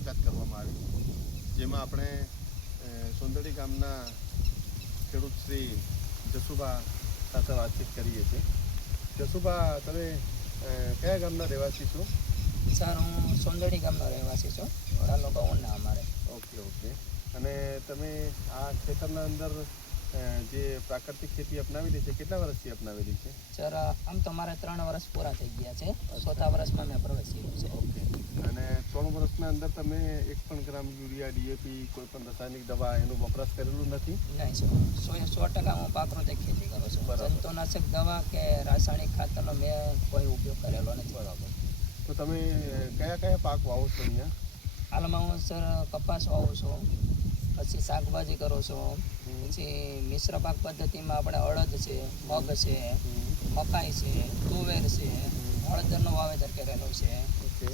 મુલાકાત કરવામાં આવી, જેમાં આપણે સોંદડી ગામના ખેડૂત શ્રી જસુભા સાથે વાતચીત કરીએ છીએ. જસુભા, તમે કયા ગામના રહેવાસી છો? સર, હું સોંદડી ગામનો રહેવાસી છું, તાલુકો ઉના અમારે. ઓકે. અને તમે આ ખેતરના અંદર જે પ્રાકૃતિક ખેતી અપનાવેલી છે, કેટલા વર્ષથી અપનાવેલી છે? સર, આમ તો મારે 3 વર્ષ પૂરા થઈ ગયા છે. 4થા વર્ષમાં મેં પ્રવેશ કર્યો છે. ઓકે. અને 3 વર્ષના અંદર તમે 1 પણ ગ્રામ યુરિયા, ડીએપી, કોઈ પણ રાસાયણિક દવા એનું વપરાશ કરેલું નથી? નહીં સર, 100% હું પ્રાકૃતિક ખેતી કરું છું. જંતુનાશક દવા કે રાસાયણિક ખાતરનો મેં કોઈ ઉપયોગ કરેલો નથી. બરાબર. તો તમે કયા પાક વાવો છો અહીંયા? હાલમાં હું સર કપાસ વાવું છું, પછી શાકભાજી કરું છું, પછી મિશ્ર પાક પદ્ધતિમાં આપણે અડદ છે, મગ છે, મકાઈ છે, તુવેર છે, હળદરનું વાવેતર કરેલું છે.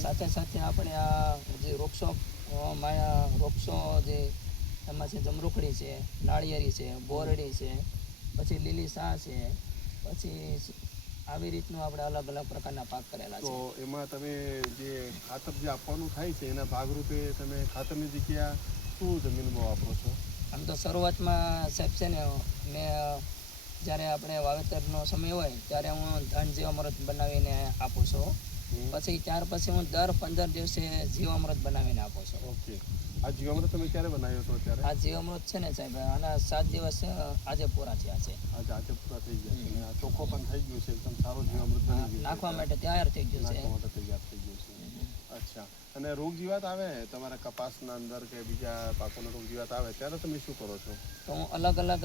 સાથે સાથે આપણે આ જે વૃક્ષો જે એમાં છે, જમરૂખડી છે, નાળિયેરી છે, બોરડી છે, પછી લીલી શાહ છે, પછી આવી રીતનું આપણે અલગ અલગ પ્રકારના પાક કરેલા છે. તો એમાં તમે જે ખાતર જે આપવાનું થાય છે એના ભાગરૂપે તમે ખાતરની જગ્યા શું જમીનમાં વાપરો છો? આમ તો શરૂઆતમાં સાહેબ છે ને, મેં જ્યારે આપણે વાવેતરનો સમય હોય ત્યારે હું ધાન જીવામૃત બનાવીને આપું છું. પછી ત્યાર પછી હું દર 15 દિવસે જીવામૃત બનાવીને આપું છું. ઓકે. આ જીવામૃત તમે ક્યારે બનાવ્યો છો? અત્યારે આ જીવામૃત છે ને સાહેબ, આના 7 દિવસ આજે પૂરા થયા છે. આજે પૂરા થઈ ગયા છે. આ ચોખ્ખો પણ થઈ ગયો છે, એકદમ સારો જીવામૃત બની ગયું છે, નાખવા માટે તૈયાર થઈ ગયું છે. નાખવા માટે તૈયાર થઈ ગયું છે. અચ્છા. અને રોગ જીવાત આવે તમારા કપાસના અંદર કે બીજા પાકોનો રોગ જીવાત આવે ત્યારે તમે શું કરો છો? તો હું અલગ અલગ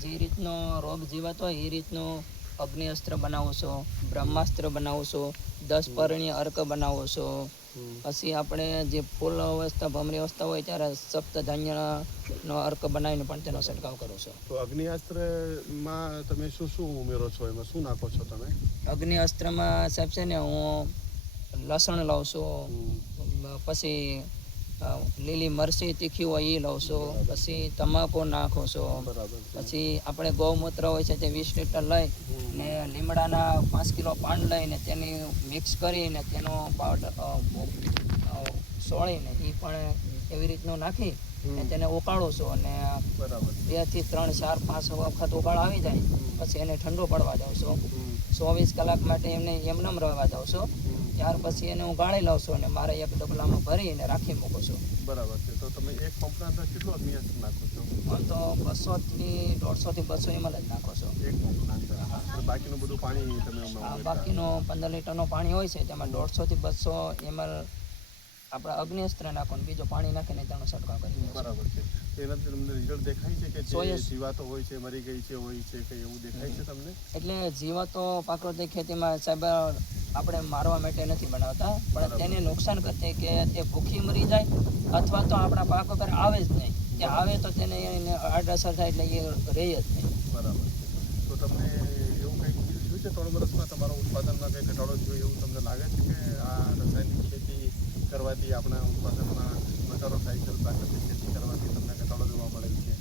જે રીતનો રોગ જીવાત હોય એ રીતનું અગ્નિ અસ્ત્ર બનાવું છું, બ્રહ્માસ્ત્ર બનાવું છું, 10 પરણીય અર્ક બનાવું છું. પછી આપણે જે ફૂલ અવસ્થા, ભમરી અવસ્થા હોય ત્યારે સપ્ત ધાન્યનો અર્ક બનાવીને પણ તેનો છંટકાવ કરું છું. તો અગ્નિઅસ્ત્રમાં તમે શું ઉમેરો છો? એમાં શું નાખો છો તમે? અગ્નિ અસ્ત્રમાં સાહેબ છે ને, હું લસણ લઉં છું, પછી લીલી મરચી તીખી હોય એ લઉં છું, પછી તમાકુ નાખું છું, પછી આપણે ગૌમૂત્ર હોય છે તે 20 લીટર લઈ ને લીમડાના 5 કિલો પાન લઈને તેની મિક્સ કરીને તેનો પાવડર સોળીને એ પણ એવી રીતનું નાખી ને તેને ઉકાળું છું. અને 2 થી 3, 4, 5 વખત ઉકાળ આવી જાય પછી એને ઠંડુ પડવા દઉં છું. 24 કલાક માટે એમને રહેવા દઉં છું. ત્યાર પછી એને હું ગાળી લઉં છું અને મારે એક ડબલામાં ભરીને રાખી મૂકું છું. બરાબર છે. તો તમે એક પંપના અંદર કેટલું અગ્નિઅસ્ત્ર નાખો છો? આમ તો 200 થી 150 થી 200 ml જ નાખો છો. એક પંપના અંદર. અને બાકીનું બધું પાણી તમે બાકીનું 15 લીટરનું પાણી હોય છે, તેમાં 150 થી 200 ml આપણે અગ્નિઅસ્ત્ર નાખો ને બીજું પાણી નાખીને તેનો છંટકાવ કરી. બરાબર છે. એનાથી તમને રિઝલ્ટ દેખાય છે કે જે જીવાતો હોય છે મરી ગઈ છે હોય છે કે એવું દેખાય છે તમને? એટલે જીવાતો પ્રાકૃતિક ખેતીમાં સાહેબ આપણે મારવા માટે નથી બનાવતા, પણ તેને નુકસાન કરતી કે તે ભૂખી મરી જાય અથવા તો આપણા પાક પર આવે જ નહીં. કે આવે તો તેને આડઅસર થાય એટલે એ રહે જ નહીં. બરાબર છે. તો તમને એવું કંઈક થયું છે 3 વર્ષમાં તમારા ઉત્પાદનમાં કંઈ ઘટાડો થયો એવું તમને લાગે છે કે આ રાસાયણિક ખેતી કરવાથી આપણા ઉત્પાદનમાં ઘટાડો થાય છે, પ્રાકૃતિક ખેતી કરવાથી તમને ઘટાડો જોવા મળે છે?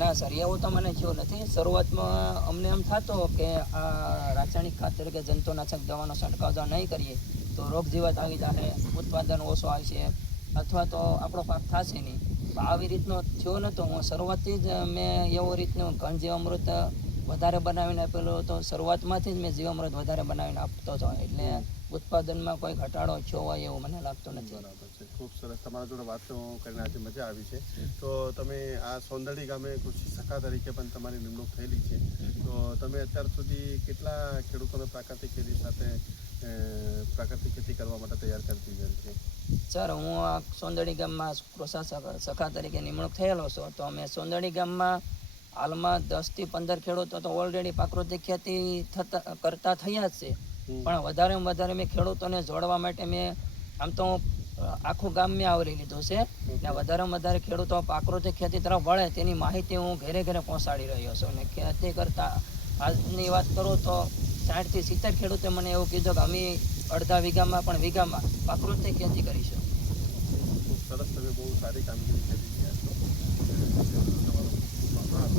ના સર, એવું તો મને થયું નથી. શરૂઆતમાં અમને એમ થતો કે આ રાસાયણિક ખાતર કે જંતુનાશક દવાનો છંટકાવ જો નહીં કરીએ તો રોગ જીવાત આવી જાય, ઉત્પાદન ઓછો આવશે અથવા તો આપણો પાક થશે નહીં. આવી રીતનો થયો નહોતો. હું શરૂઆતથી જ મેં એવું રીતનું ઘન જીવામૃત વધારે બનાવીને આપેલું હતો. શરૂઆતમાંથી જ મેં જીવામૃત વધારે બનાવીને આપતો હતો, એટલે ઉત્પાદનમાં કોઈ ઘટાડો થયો હોય એવું મને લાગતું નથી. બરાબર છે. ખૂબ સરસ. તમારા જોડે વાતો કરીને આજે મજા આવી છે. તો તમે આ સોંદડી ગામે કૃષિ સખા તરીકે પણ તમારી નિમણૂક થયેલી છે. તો તમે અત્યાર સુધી કેટલા ખેડૂતોને પ્રાકૃતિક ખેતી સાથે પ્રાકૃતિક ખેતી કરવા માટે તૈયાર કરી દીધેલ છે? સર, હું આ સોંદડી ગામમાં કૃષિ સખા તરીકે નિમણૂક થયેલો છું. તો અમે સોંદડી ગામમાં હાલમાં 10 થી 15 ખેડૂતો તો ઓલરેડી પ્રાકૃતિક ખેતી કરતા થયા જ છે, પણ વધારેમાં વધારે મેં ખેડૂતોને જોડવા માટે મેં આમ તો આખું ગામ મેં આવરી લીધું છે ને વધારેમાં વધારે ખેડૂતો પ્રાકૃતિક ખેતી તરફ વળે તેની માહિતી હું ઘરે ઘરે પહોંચાડી રહ્યો છું. અને ખેતી કરતા આજની વાત કરું તો 60 થી 70 ખેડૂતે મને એવું કીધું કે અમે અડધા વીઘામાં પ્રાકૃતિક ખેતી કરીશું. ખૂબ સરસ. તમે બહુ સારી કામગીરી કરી રહ્યા છો. તમારો ખૂબ આભાર.